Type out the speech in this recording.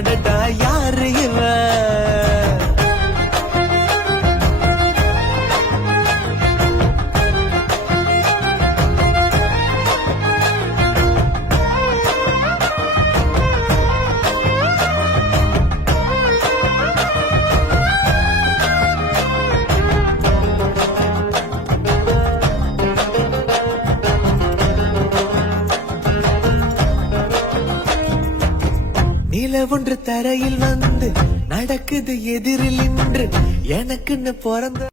அடடா யாரு இவ? நிலவொன்று தரையில் வந்து நடக்குது எதிரில் நின்று எனக்குன்னு பிறந்த